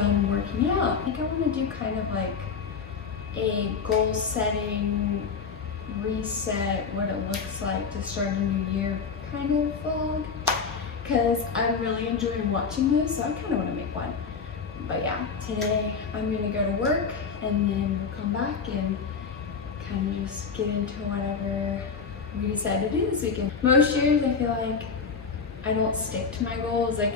done working out, I think I want to do kind of like a goal setting, reset, what it looks like to start a new year kind of vlog, because I'm really enjoying watching this, so I kind of want to make one. But yeah, today I'm going to go to work and then we'll come back and kind of just get into whatever we decide to do this weekend. Most years I feel like I don't stick to my goals. Like,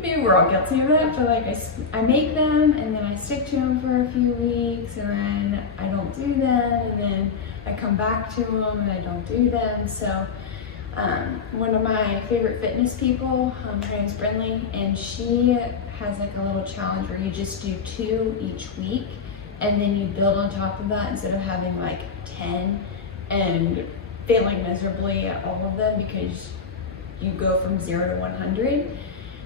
maybe we're all guilty of that, but like I make them and then I stick to them for a few weeks and then I don't do them and then I come back to them and I don't do them. So one of my favorite fitness people, her name's Brinley, and she has like a little challenge where you just do 2 each week and then you build on top of that instead of having like 10 and failing miserably at all of them, because you go from 0 to 100.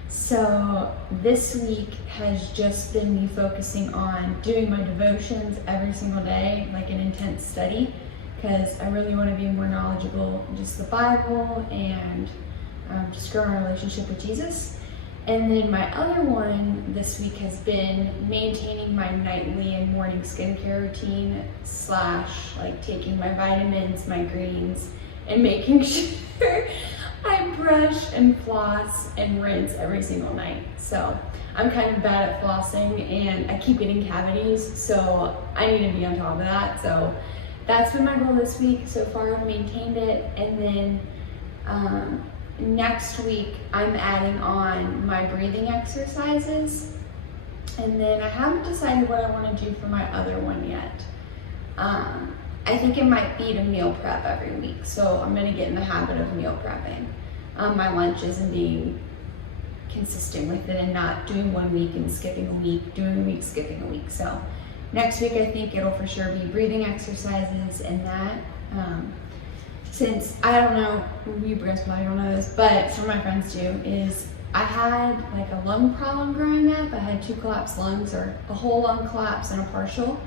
So this week has just been me focusing on doing my devotions every single day, like an intense study, because I really want to be more knowledgeable in just the Bible and just grow my relationship with Jesus. And then my other one this week has been maintaining my nightly and morning skincare routine / like taking my vitamins, my greens, and making sure I brush and floss and rinse every single night. So I'm kind of bad at flossing and I keep getting cavities, so I need to be on top of that. So that's been my goal this week. So far I've maintained it, and then next week I'm adding on my breathing exercises, and then I haven't decided what I want to do for my other one yet. I think it might be to meal prep every week, so I'm going to get in the habit of meal prepping my lunches and being consistent with it and not doing 1 week and skipping a week, doing a week, skipping a week. So next week I think it'll for sure be breathing exercises and that. Since, I don't know, you guys probably don't know this, but some of my friends do, is I had like a lung problem growing up. I had 2 collapsed lungs, or a whole lung collapse and a partial,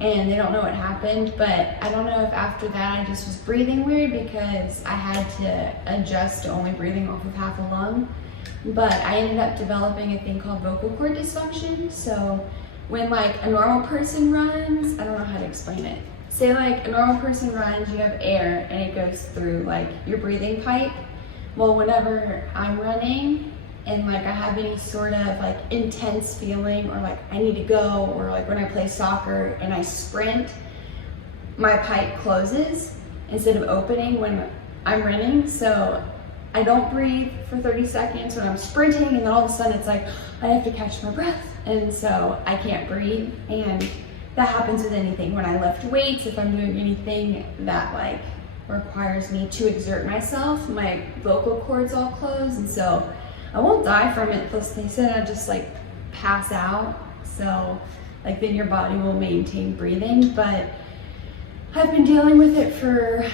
and they don't know what happened, but I don't know if after that I just was breathing weird because I had to adjust to only breathing off of half a lung. But I ended up developing a thing called vocal cord dysfunction. So when like a normal person runs, I don't know how to explain it. Say like a normal person runs, you have air and it goes through like your breathing pipe. Well, whenever I'm running and like I have any sort of like intense feeling, or like I need to go, or like when I play soccer and I sprint, my pipe closes instead of opening when I'm running. So I don't breathe for 30 seconds when I'm sprinting, and then all of a sudden it's like I have to catch my breath, and so I can't breathe. And that happens with anything. When I lift weights, if I'm doing anything that like requires me to exert myself, my vocal cords all close, and so I won't die from it. Plus they said I'd just like pass out, so like then your body will maintain breathing. But I've been dealing with it for,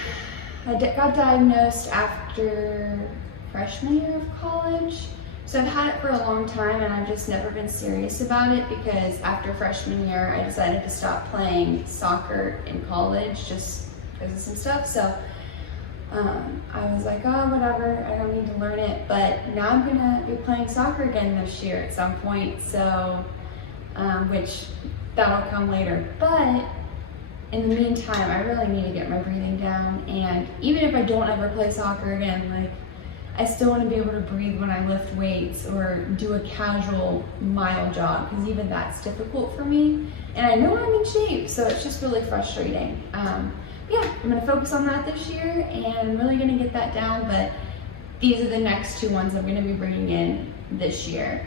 I got diagnosed after freshman year of college. So I've had it for a long time and I've just never been serious about it, because after freshman year I decided to stop playing soccer in college just because of some stuff. So I was like, oh, whatever, I don't need to learn it. But now I'm gonna be playing soccer again this year at some point, so which that'll come later. But in the meantime, I really need to get my breathing down, and even if I don't ever play soccer again, like I still want to be able to breathe when I lift weights or do a casual mile jog, because even that's difficult for me. And I know I'm in shape, so it's just really frustrating. Yeah, I'm going to focus on that this year, and I'm really going to get that down. But these are the next 2 ones I'm going to be bringing in this year.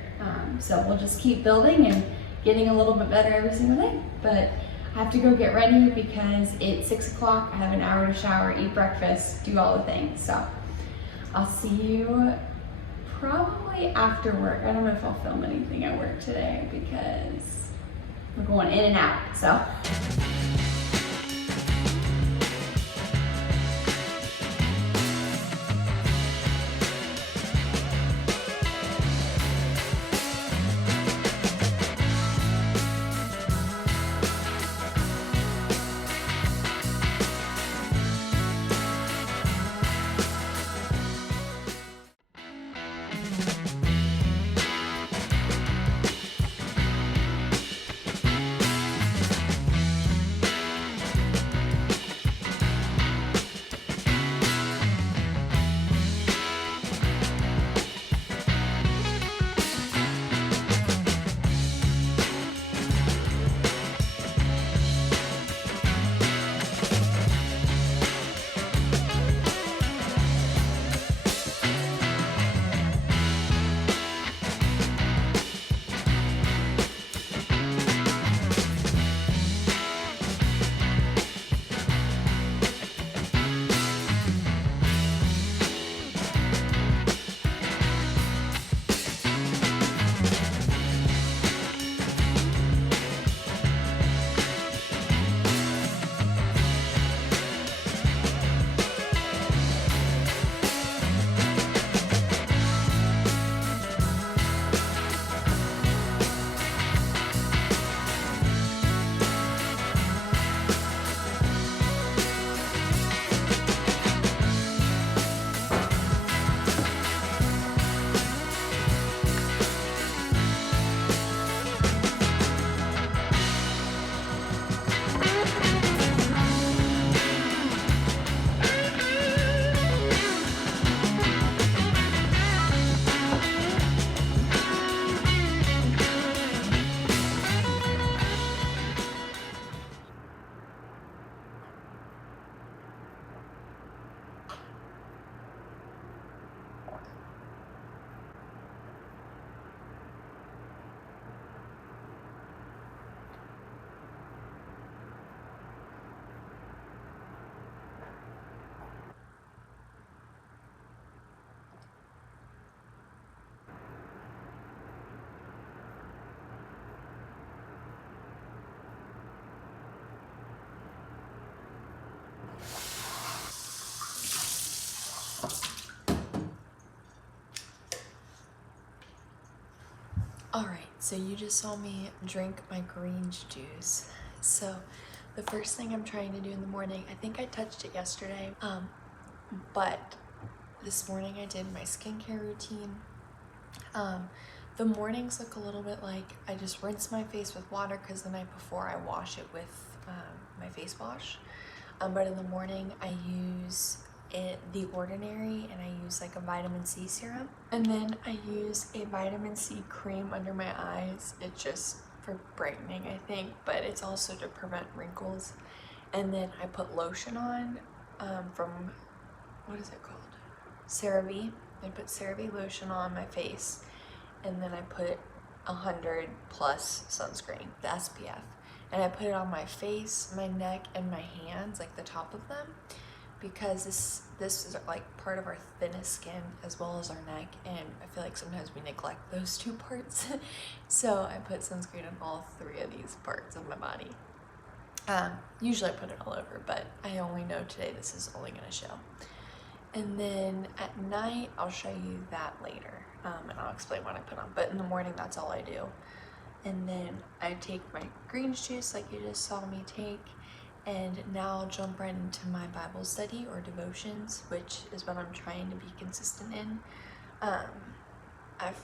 So we'll just keep building and getting a little bit better every single day. But I have to go get ready because it's 6 o'clock. I have an hour to shower, eat breakfast, do all the things. So I'll see you probably after work. I don't know if I'll film anything at work today because we're going in and out, so. Alright, so you just saw me drink my green juice. So the first thing I'm trying to do in the morning, I think I touched it yesterday, but this morning I did my skincare routine. The mornings look a little bit like I just rinse my face with water because the night before I wash it with my face wash. But in the morning I use The Ordinary, and I use like a vitamin C serum, and then I use a vitamin C cream under my eyes. It's just for brightening, I think, but it's also to prevent wrinkles. And then I put lotion on from, what is it called, CeraVe. I put CeraVe lotion on my face, and then I put 100 plus sunscreen, the SPF, and I put it on my face, my neck, and my hands, like the top of them, because this is like part of our thinnest skin as well as our neck, and I feel like sometimes we neglect those two parts. So I put sunscreen on all three of these parts of my body. Usually I put it all over, but I only know today this is only going to show. And then at night I'll show you that later, and I'll explain what I put on, but in the morning that's all I do. And then I take my green juice like you just saw me take, and now I'll jump right into my Bible study or devotions, which is what I'm trying to be consistent in. I've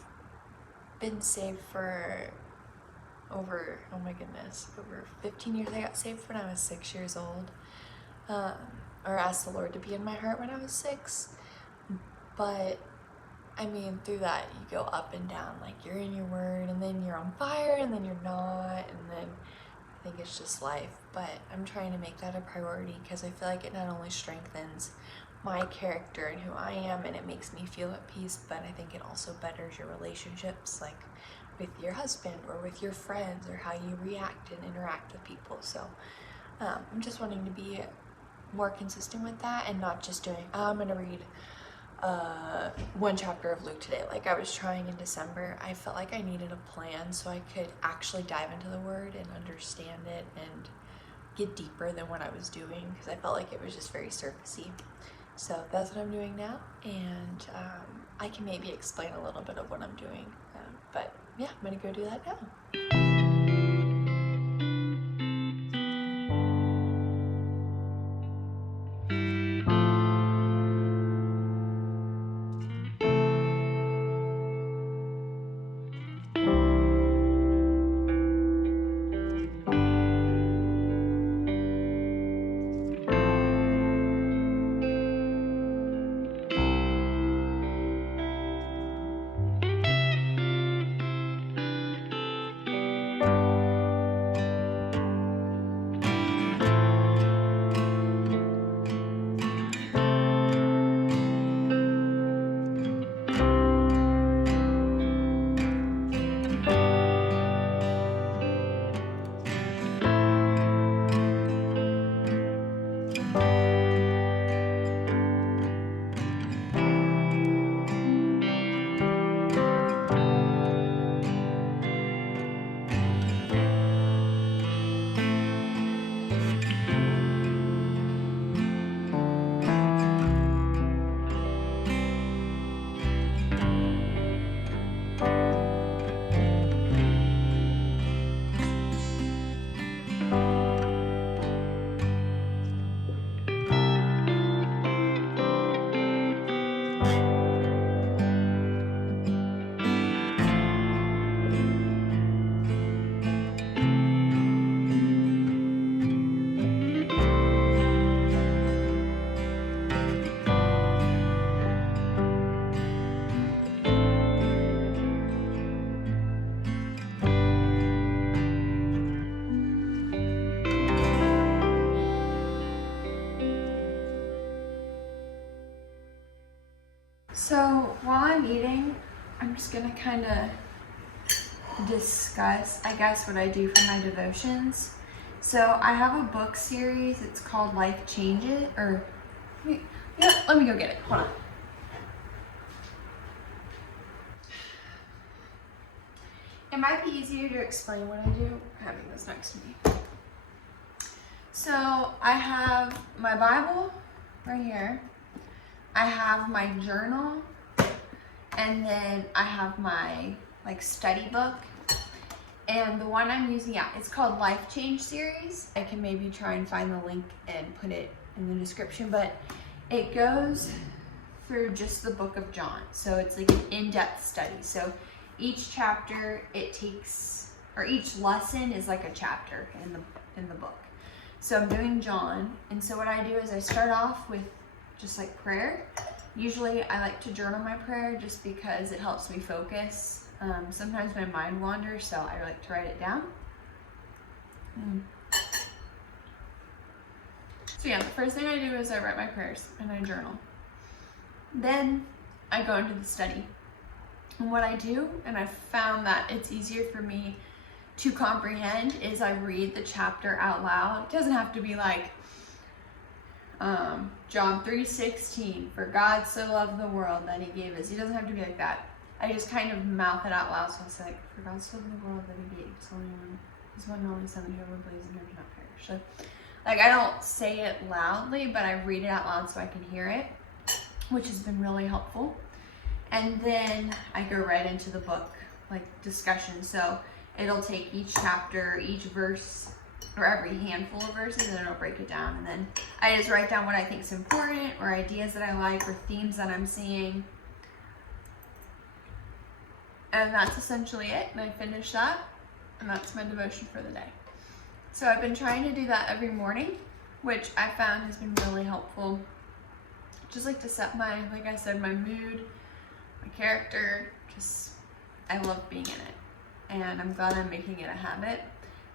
been saved for over 15 years. I got saved when I was 6 years old, or asked the Lord to be in my heart when I was 6. But I mean, through that you go up and down, like you're in your word and then you're on fire and then you're not, and then I think it's just life. But I'm trying to make that a priority because I feel like it not only strengthens my character and who I am, and it makes me feel at peace, but I think it also betters your relationships, like with your husband or with your friends, or how you react and interact with people. So I'm just wanting to be more consistent with that, and not just doing, I'm gonna read one chapter of Luke today, like I was trying in December. I felt like I needed a plan so I could actually dive into the word and understand it and get deeper than what I was doing, because I felt like it was just very surfacey. So that's what I'm doing now, and I can maybe explain a little bit of what I'm doing, but yeah, I'm gonna go do that now. So while I'm eating, I'm just gonna kind of discuss, I guess, what I do for my devotions. So I have a book series. It's called LifeChange, or let me go get it. Hold on. It might be easier to explain what I do having this next to me. So I have my Bible right here. I have my journal, and then I have my like study book. And the one I'm using, yeah, it's called LifeChange series. I can maybe try and find the link and put it in the description, but it goes through just the book of John. So it's like an in-depth study. So each chapter it takes, or each lesson is like a chapter in the book. So I'm doing John, and so what I do is I start off with just like prayer. Usually I like to journal my prayer just because it helps me focus. Sometimes my mind wanders, so I like to write it down. So yeah, the first thing I do is I write my prayers and I journal. Then I go into the study. And what I do, and I've found that it's easier for me to comprehend, is I read the chapter out loud. It doesn't have to be like John 3:16, for God so loved the world that he gave us. It doesn't have to be like that. I just kind of mouth it out loud. So it's like, for God so loved the world that he gave his one and only son, that whoever believes in him shall not perish. So, like, I don't say it loudly, but I read it out loud so I can hear it, which has been really helpful. And then I go right into the book, like discussion. So it'll take each chapter, each verse, or every handful of verses, and it'll break it down. And then I just write down what I think is important, or ideas that I like, or themes that I'm seeing. And that's essentially it. And I finish that, and that's my devotion for the day. So I've been trying to do that every morning, which I found has been really helpful. Just like to set my, like I said, my mood, my character, just, I love being in it. And I'm glad I'm making it a habit,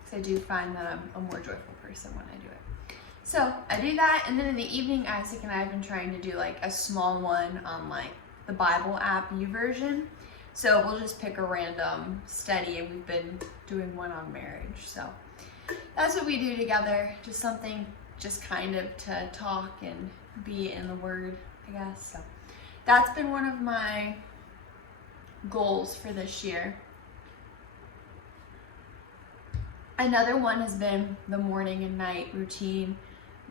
because I do find that I'm a more joyful person when I do it. So I do that, and then in the evening, Isaac and I have been trying to do like a small one on like the Bible app YouVersion. So we'll just pick a random study, and we've been doing one on marriage. So that's what we do together, just something just kind of to talk and be in the Word, I guess. So that's been one of my goals for this year. Another one has been the morning and night routine,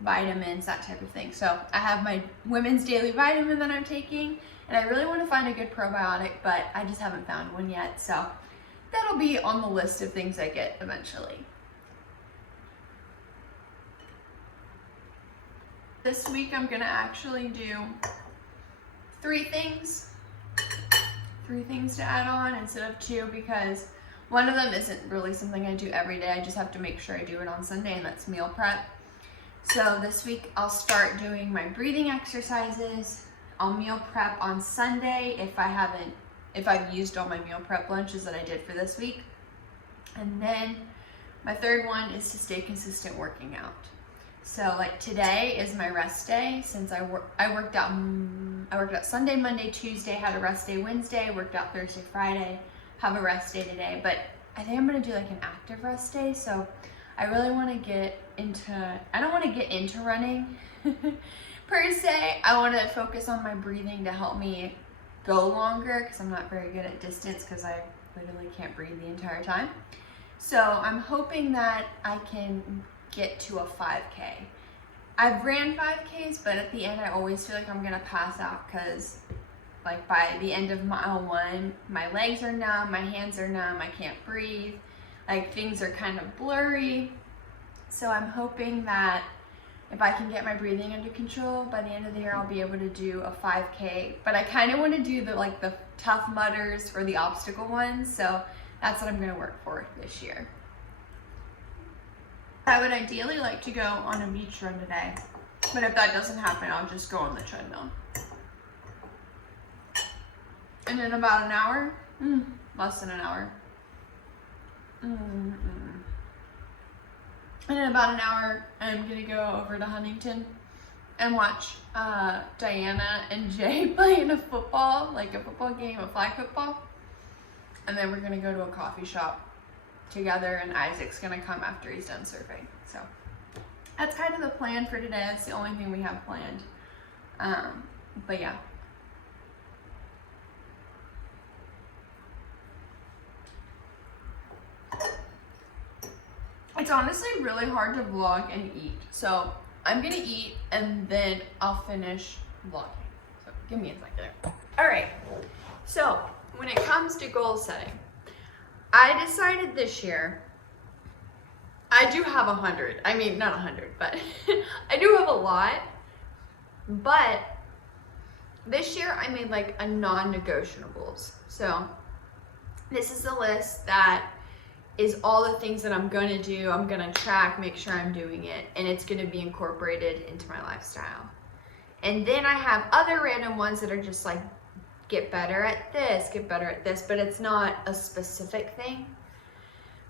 vitamins, that type of thing. So I have my women's daily vitamin that I'm taking, and I really want to find a good probiotic, but I just haven't found one yet. So that'll be on the list of things I get eventually. This week I'm gonna actually do three things to add on instead of two, because one of them isn't really something I do every day. I just have to make sure I do it on Sunday, and that's meal prep. So this week I'll start doing my breathing exercises. I'll meal prep on Sunday if I've used all my meal prep lunches that I did for this week. And then my third one is to stay consistent working out. So like today is my rest day, since I worked out Sunday, Monday, Tuesday, had a rest day Wednesday, worked out Thursday, Friday, have a rest day today. But I think I'm gonna do like an active rest day. So I really want to get into, I don't want to get into running per se. I want to focus on my breathing to help me go longer, because I'm not very good at distance, because I literally can't breathe the entire time. So I'm hoping that I can get to a 5K. I've ran 5Ks, but at the end I always feel like I'm gonna pass out, because like by the end of mile 1, my legs are numb, my hands are numb, I can't breathe, like things are kind of blurry. So I'm hoping that if I can get my breathing under control, by the end of the year I'll be able to do a 5K. But I kind of want to do the tough mudders or the obstacle ones, so that's what I'm gonna work for this year. I would ideally like to go on a beach run today, but if that doesn't happen, I'll just go on the treadmill. And in about an hour, less than an hour, and in about an hour, I'm gonna go over to Huntington and watch Diana and Jay play in a football game, a flag football. And then we're gonna go to a coffee shop together, and Isaac's gonna come after he's done surfing. So that's kind of the plan for today. That's the only thing we have planned. But yeah. It's honestly really hard to vlog and eat. So I'm gonna eat and then I'll finish vlogging. So give me a second. All right, so when it comes to goal setting, I decided this year, I do have 100. I mean, not 100, but I do have a lot. But this year I made like a non-negotiables. So this is a list that is all the things that I'm gonna do. I'm gonna track, make sure I'm doing it, and it's gonna be incorporated into my lifestyle. And then I have other random ones that are just like, get better at this, but it's not a specific thing.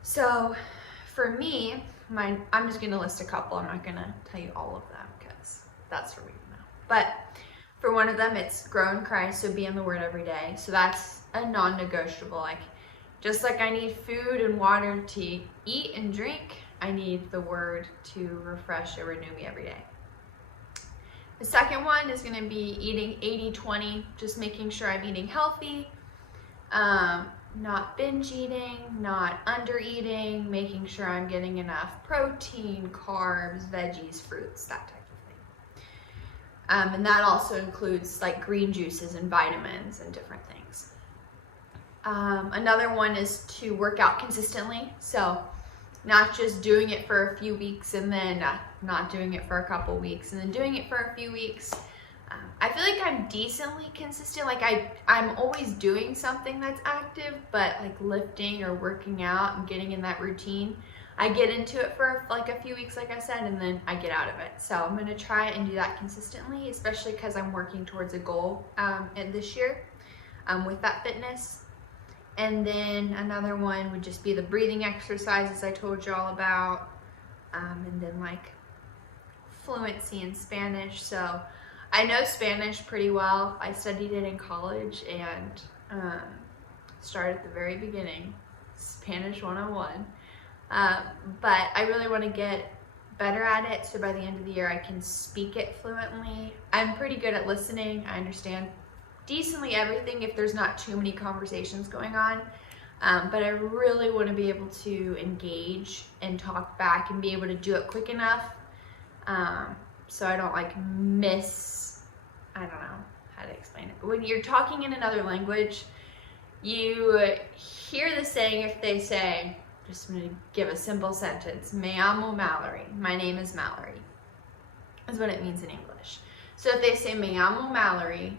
So for me, I'm just gonna list a couple. I'm not gonna tell you all of them because that's for me to know. But for one of them, it's grow in Christ, so be in the Word every day. So that's a non-negotiable. Like, just like I need food and water to eat and drink, I need the Word to refresh and renew me every day. The second one is going to be eating 80-20, just making sure I'm eating healthy, not binge eating, not under eating, making sure I'm getting enough protein, carbs, veggies, fruits, that type of thing. And that also includes like green juices and vitamins and different things. Another one is to work out consistently. So not just doing it for a few weeks and then not doing it for a couple weeks and then doing it for a few weeks. I feel like I'm decently consistent. Like I'm always doing something that's active, but like lifting or working out and getting in that routine, I get into it for like a few weeks, like I said, and then I get out of it. So I'm gonna try and do that consistently, especially because I'm working towards a goal in this year with that fitness. And then another one would just be the breathing exercises I told you all about. And then like fluency in Spanish. So I know Spanish pretty well. I studied it in college and started at the very beginning, Spanish 101. But I really want to get better at it so by the end of the year I can speak it fluently. I'm pretty good at listening. I understand decently everything if there's not too many conversations going on, but I really want to be able to engage and talk back and be able to do it quick enough so I don't like I don't know how to explain it. When you're talking in another language, you hear the saying, if they say, just going to give a simple sentence, me llamo Mallory, my name is Mallory, is what it means in English. So if they say me llamo Mallory,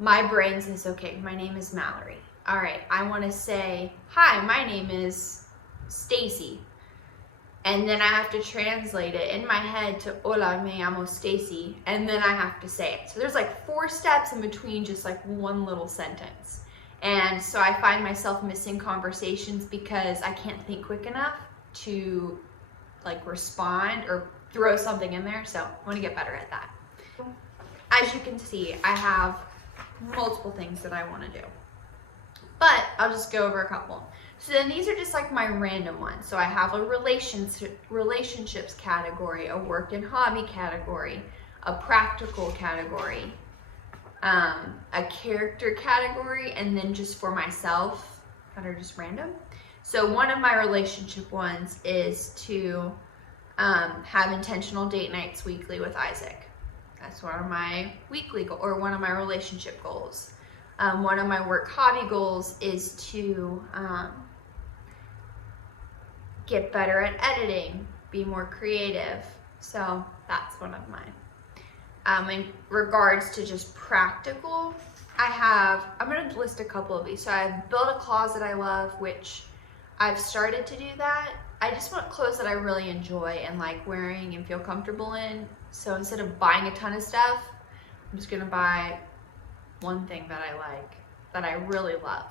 my brain says, okay, my name is Mallory. All right, I want to say, hi, my name is Stacy. And then I have to translate it in my head to hola, me llamo Stacy. And then I have to say it. So there's like 4 steps in between just like one little sentence. And so I find myself missing conversations because I can't think quick enough to like respond or throw something in there. So I want to get better at that. As you can see, I have multiple things that I want to do, but I'll just go over a couple. So then these are just like my random ones. So I have a relationships category, a work and hobby category, a practical category, a character category, and then just for myself that are just random. So one of my relationship ones is to have intentional date nights weekly with Isaac. That's one of my weekly goals, or one of my relationship goals. One of my work hobby goals is to get better at editing, be more creative. So that's one of mine. In regards to just practical, I'm going to list a couple of these. So I've built a closet I love, which I've started to do that. I just want clothes that I really enjoy and like wearing and feel comfortable in. So instead of buying a ton of stuff, I'm just gonna buy one thing that I like, that I really love.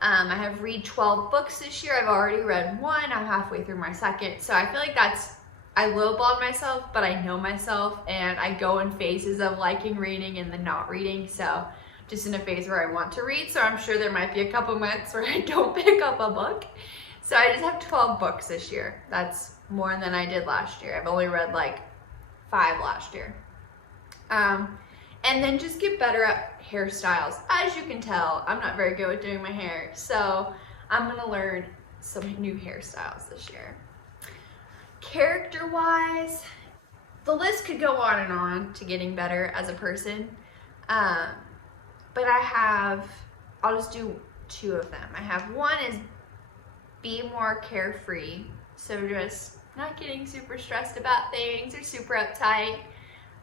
I have read 12 books this year. I've already read one. I'm halfway through my second. So I feel like I lowballed myself, but I know myself and I go in phases of liking reading and then not reading. So just in a phase where I want to read. So I'm sure there might be a couple months where I don't pick up a book. So I just have 12 books this year. That's more than I did last year. I've only read like 5 last year. And then just get better at hairstyles. As you can tell, I'm not very good with doing my hair. So I'm gonna learn some new hairstyles this year. Character-wise, the list could go on and on to getting better as a person. But I'll just do 2 of them. I have one is be more carefree. So just not getting super stressed about things or super uptight.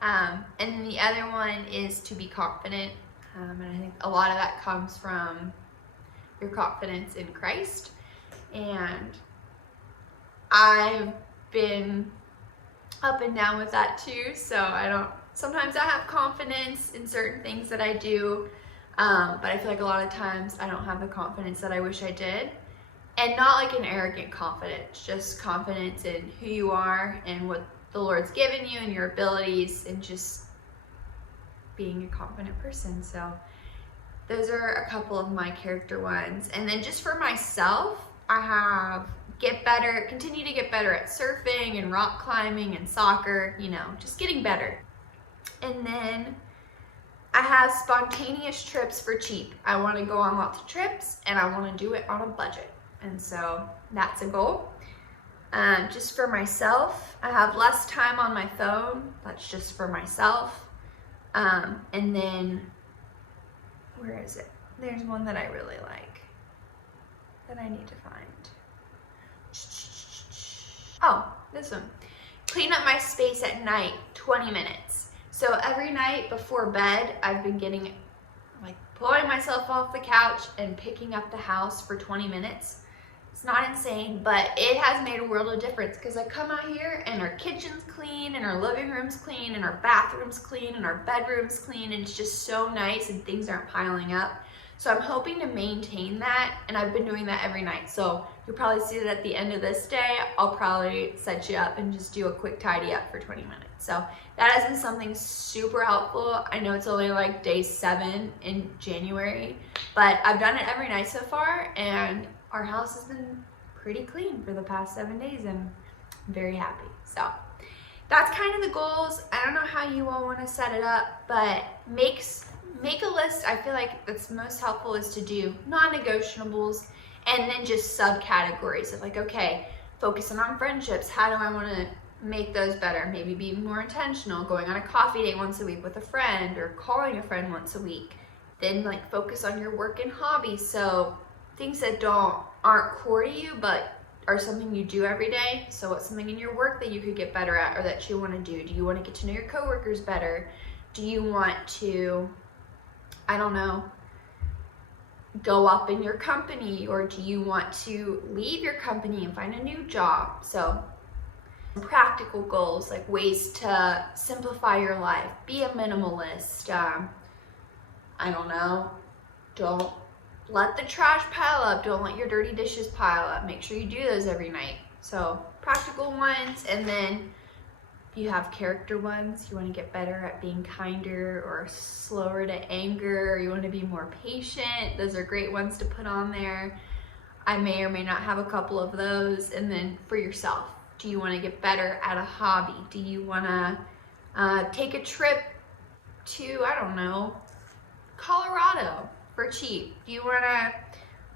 And then the other one is to be confident. And I think a lot of that comes from your confidence in Christ. And I've been up and down with that too. So sometimes I have confidence in certain things that I do, but I feel like a lot of times I don't have the confidence that I wish I did. And not like an arrogant confidence, just confidence in who you are and what the Lord's given you and your abilities, and just being a confident person. So those are a couple of my character ones. And then just for myself, I have continue to get better at surfing and rock climbing and soccer, just getting better. And then I have spontaneous trips for cheap. I want to go on lots of trips and I want to do it on a budget. And so that's a goal. Just for myself, I have less time on my phone. That's just for myself. And then, where is it? There's one that I really like that I need to find. Oh, this one. Clean up my space at night, 20 minutes. So every night before bed, I've been pulling myself off the couch and picking up the house for 20 minutes. It's not insane, but it has made a world of difference, because I come out here and our kitchen's clean and our living room's clean and our bathroom's clean and our bedroom's clean, and it's just so nice and things aren't piling up. So I'm hoping to maintain that, and I've been doing that every night. So you'll probably see that at the end of this day, I'll probably set you up and just do a quick tidy up for 20 minutes. So that has been something super helpful. I know it's only like day 7 in January, but I've done it every night so far, and our house has been pretty clean for the past 7 days, and I'm very happy. So that's kind of the goals. I don't know how you all want to set it up, but make a list. I feel like that's most helpful is to do non-negotiables, and then just subcategories of like, okay, focusing on friendships. How do I want to make those better? Maybe be more intentional, going on a coffee date once a week with a friend, or calling a friend once a week. Then like focus on your work and hobbies. So things that aren't core to you, but are something you do every day. So what's something in your work that you could get better at, or that you want to do? Do you want to get to know your coworkers better? Do you want to, I don't know, go up in your company, or do you want to leave your company and find a new job? So practical goals, like ways to simplify your life, be a minimalist. I don't know, don't let the trash pile up, don't let your dirty dishes pile up. Make sure you do those every night. So practical ones. And then you have character ones. You want to get better at being kinder or slower to anger, or you want to be more patient. Those are great ones to put on there. I may or may not have a couple of those. And then for yourself, do you want to get better at a hobby? Do you want to take a trip to, I don't know, Colorado for cheap? Do you want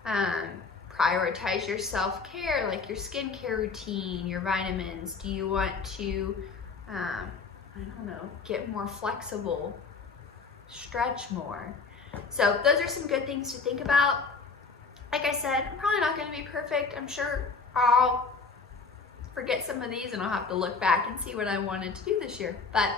to prioritize your self-care, like your skincare routine, your vitamins? Do you want to I don't know, get more flexible, stretch more? So those are some good things to think about. Like I said, I'm probably not going to be perfect. I'm sure I'll forget some of these and I'll have to look back and see what I wanted to do this year. But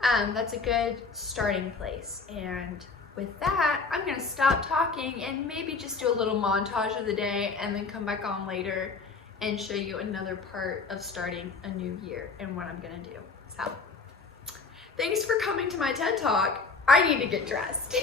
that's a good starting place. And with that, I'm going to stop talking and maybe just do a little montage of the day, and then come back on later and show you another part of starting a new year and what I'm gonna do. So, thanks for coming to my TED Talk. I need to get dressed.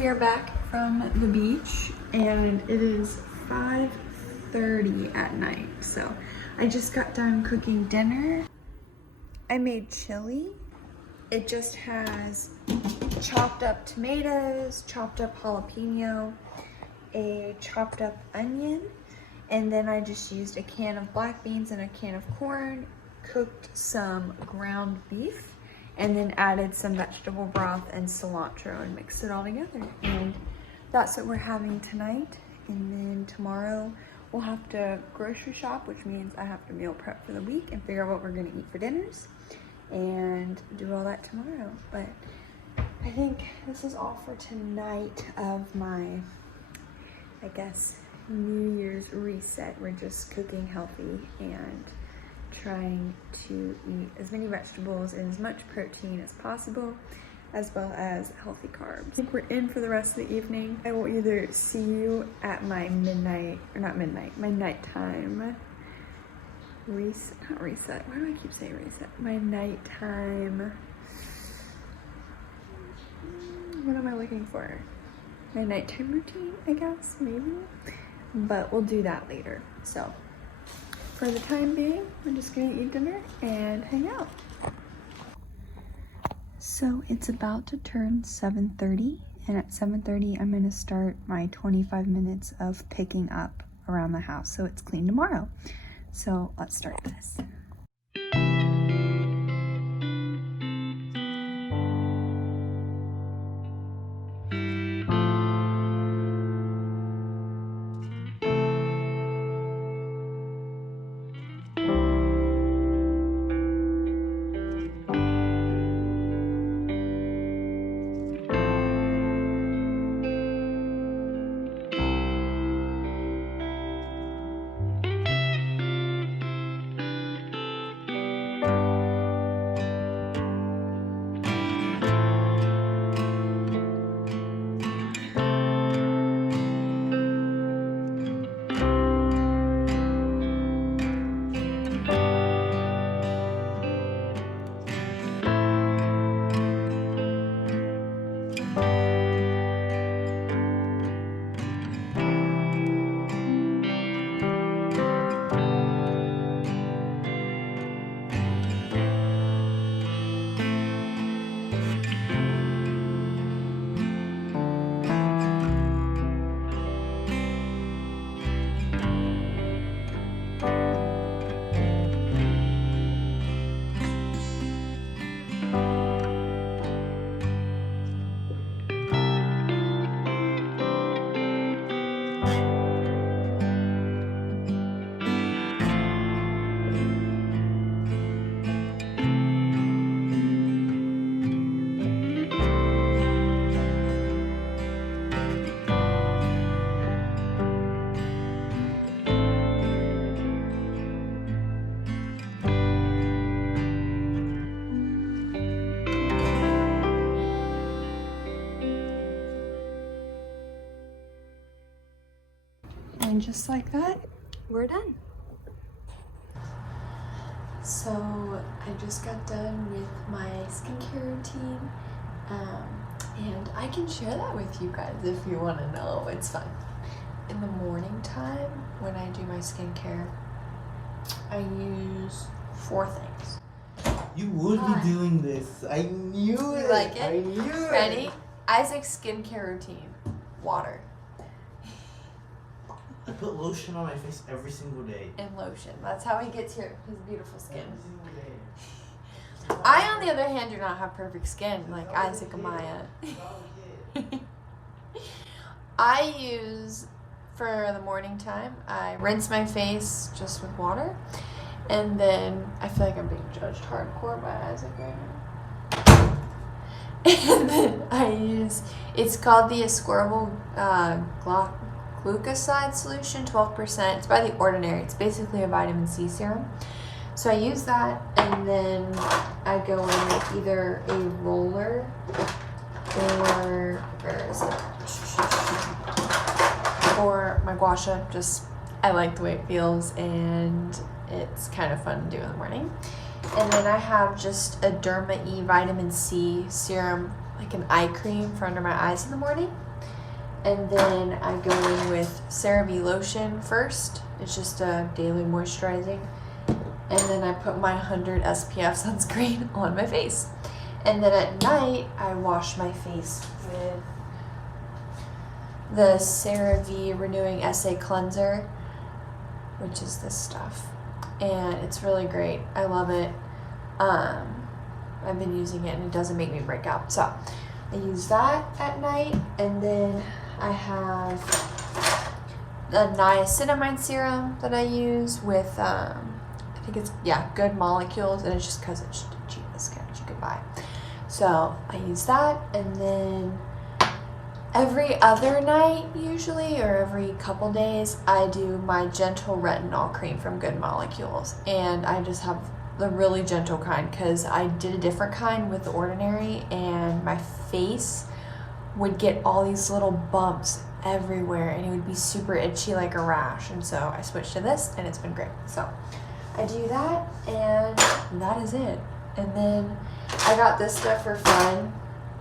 we are back from the beach and it is 5:30 at night. So I just got done cooking dinner. I made chili. It just has chopped up tomatoes, chopped up jalapeno, a chopped up onion, and then I just used a can of black beans and a can of corn, cooked some ground beef, and then added some vegetable broth and cilantro and mixed it all together. And that's what we're having tonight. And then tomorrow we'll have to grocery shop, which means I have to meal prep for the week and figure out what we're gonna eat for dinners and do all that tomorrow. But I think this is all for tonight of my, I guess, New Year's reset. We're just cooking healthy and trying to eat as many vegetables and as much protein as possible, as well as healthy carbs. I think we're in for the rest of the evening. I will either see you at my nighttime reset, not reset, why do I keep saying reset? My nighttime, what am I looking for? My nighttime routine, I guess, maybe? But we'll do that later. So for the time being, I'm just gonna eat dinner and hang out. So it's about to turn 7:30, and at 7:30 I'm gonna start my 25 minutes of picking up around the house so it's clean tomorrow. So let's start this. And just like that, we're done. So I just got done with my skincare routine, and I can share that with you guys if you want to know. It's fun. In the morning time, when I do my skincare, I use 4 things. You would be doing this. I knew it. You like it? I knew it. Ready? Isaac's skincare routine. Water I put lotion on my face every single day. and lotion. That's how he gets his beautiful skin. Every single day. I, on the other hand, do not have perfect skin like Isaac and Maya. I use, for the morning time, I rinse my face just with water, and then I feel like I'm being judged hardcore by Isaac right now. And then I use, it's called the Ascorbic glucoside solution, 12%. It's by The Ordinary. It's basically a vitamin C serum. So I use that, and then I go in with either a roller or, where is it? Or my gua sha. Just, I like the way it feels, and it's kind of fun to do in the morning. And then I have just a Derma E vitamin C serum, like an eye cream for under my eyes in the morning. And then I go in with CeraVe lotion first. It's just a daily moisturizing. And then I put my 100 SPF sunscreen on my face. And then at night, I wash my face with the CeraVe Renewing Essay Cleanser, which is this stuff. And it's really great. I love it. I've been using it and it doesn't make me break out. So I use that at night, and then I have the niacinamide serum that I use with, I think it's, Good Molecules, and it's just because it's the cheapest kind you could buy. So I use that, and then every other night usually, or every couple days, I do my gentle retinol cream from Good Molecules, and I just have the really gentle kind because I did a different kind with the Ordinary, and my face would get all these little bumps everywhere and it would be super itchy like a rash, and so I switched to this and it's been great. So I do that, and that is it. And then I got this stuff for fun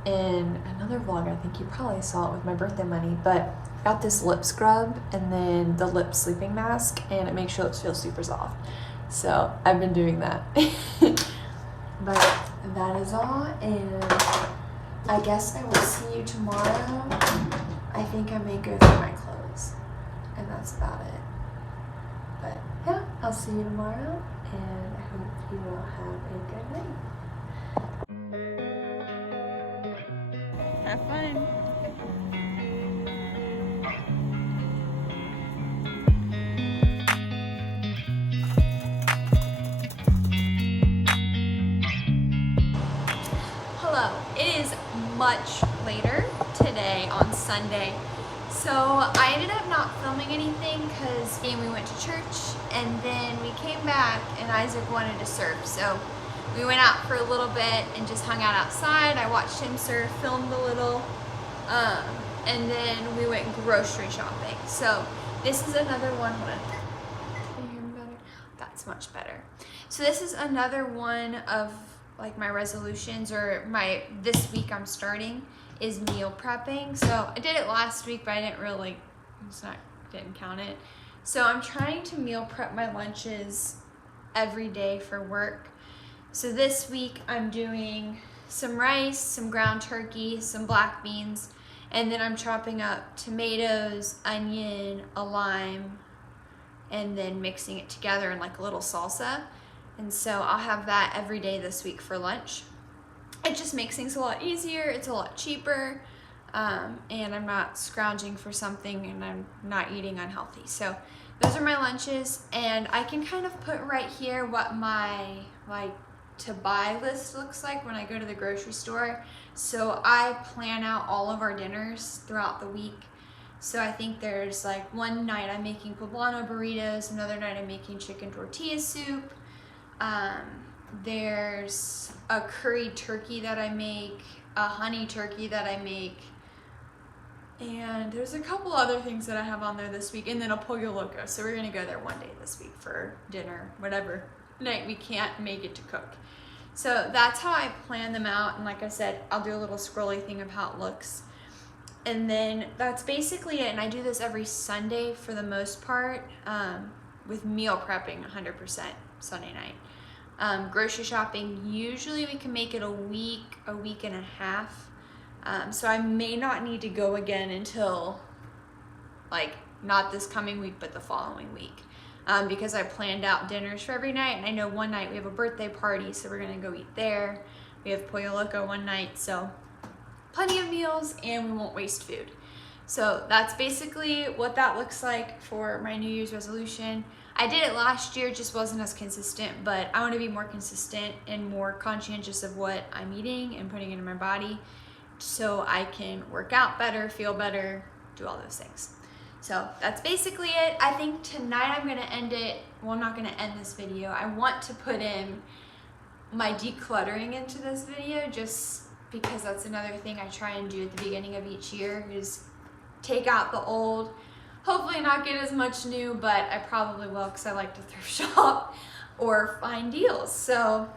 in another vlog. I think you probably saw it with my birthday money, but I got this lip scrub and then the lip sleeping mask, and it makes your lips feel super soft. So I've been doing that. But that is all, and I guess I will see you tomorrow. I think I may go through my clothes, and that's about it. But yeah, I'll see you tomorrow, and I hope you will have a good night. Have fun. Hello, it is much later today on Sunday. So I ended up not filming anything because we went to church and then we came back and Isaac wanted to surf. So we went out for a little bit and just hung out outside. I watched him surf, filmed a little, and then we went grocery shopping. So this is another one. Hold on. Can you hear me better? That's much better. So this is another one of like my resolutions, or this week I'm starting is meal prepping. So I did it last week, but I didn't count it. So I'm trying to meal prep my lunches every day for work. So this week I'm doing some rice, some ground turkey, some black beans, and then I'm chopping up tomatoes, onion, a lime, and then mixing it together in like a little salsa. And so I'll have that every day this week for lunch. It just makes things a lot easier, it's a lot cheaper, and I'm not scrounging for something and I'm not eating unhealthy. So those are my lunches, and I can kind of put right here what my to buy list looks like when I go to the grocery store. So I plan out all of our dinners throughout the week. So I think there's like one night I'm making poblano burritos, another night I'm making chicken tortilla soup. There's a curry turkey that I make, a honey turkey that I make, and there's a couple other things that I have on there this week, and then a pollo loco. So we're gonna go there one day this week for dinner, whatever night we can't make it to cook. So that's how I plan them out, and like I said, I'll do a little scrolly thing of how it looks. And then that's basically it, and I do this every Sunday for the most part, with meal prepping 100% Sunday night. Grocery shopping, usually we can make it a week and a half. So I may not need to go again until like not this coming week, but the following week. Because I planned out dinners for every night, and I know one night we have a birthday party, so we're gonna go eat there. We have pollo loco one night, so plenty of meals, and we won't waste food. So that's basically what that looks like for my New Year's resolution. I did it last year, just wasn't as consistent, but I want to be more consistent and more conscientious of what I'm eating and putting into my body so I can work out better, feel better, do all those things. So that's basically it. I think tonight I'm gonna end it. Well, I'm not gonna end this video. I want to put in my decluttering into this video just because that's another thing I try and do at the beginning of each year, is take out the old, hopefully not get as much new, but I probably will because I like to thrift shop or find deals. So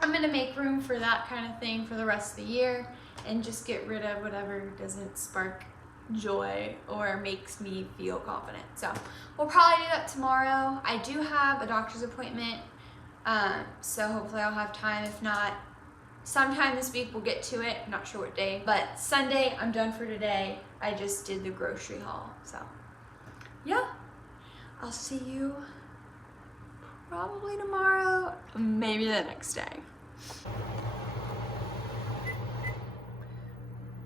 I'm gonna make room for that kind of thing for the rest of the year and just get rid of whatever doesn't spark joy or makes me feel confident. So we'll probably do that tomorrow. I do have a doctor's appointment, so hopefully I'll have time. If not, sometime this week we'll get to it. I'm not sure what day, but Sunday I'm done for today. I just did the grocery haul. So yeah, I'll see you probably tomorrow, maybe the next day.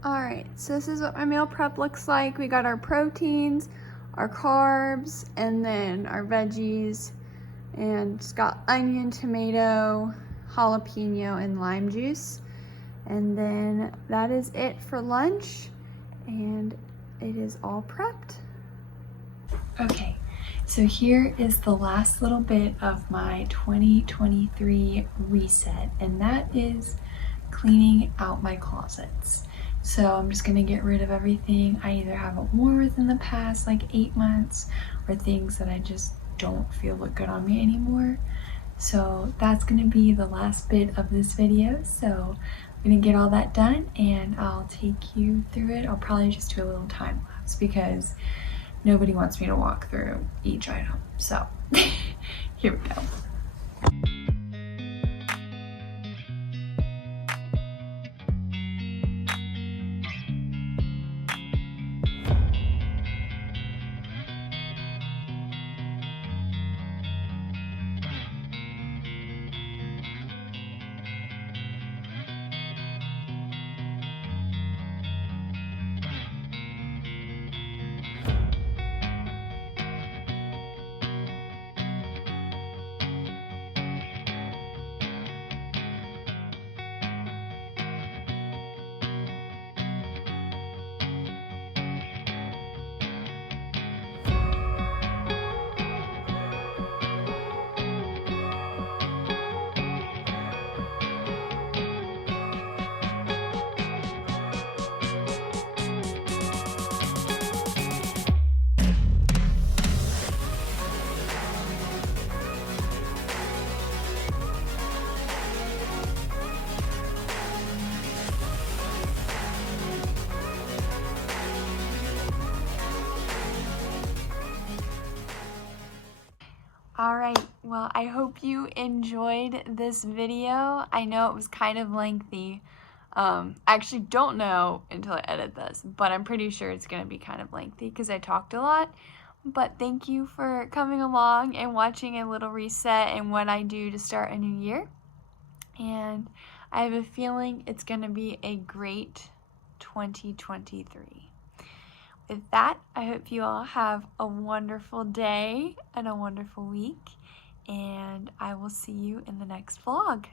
Alright, so this is what my meal prep looks like. We got our proteins, our carbs, and then our veggies. And it's got onion, tomato, jalapeno, and lime juice. And then that is it for lunch. And it is all prepped. Okay, so here is the last little bit of my 2023 reset. And that is cleaning out my closets. So I'm just gonna get rid of everything I either haven't worn within the past like 8 months or things that I just don't feel look good on me anymore. So that's gonna be the last bit of this video. So I'm gonna get all that done and I'll take you through it. I'll probably just do a little time lapse because nobody wants me to walk through each item. So here we go. Alright, well, I hope you enjoyed this video. I know it was kind of lengthy. I actually don't know until I edit this, but I'm pretty sure it's going to be kind of lengthy because I talked a lot. But thank you for coming along and watching a little reset and what I do to start a new year. And I have a feeling it's going to be a great 2023. With that, I hope you all have a wonderful day and a wonderful week, and I will see you in the next vlog.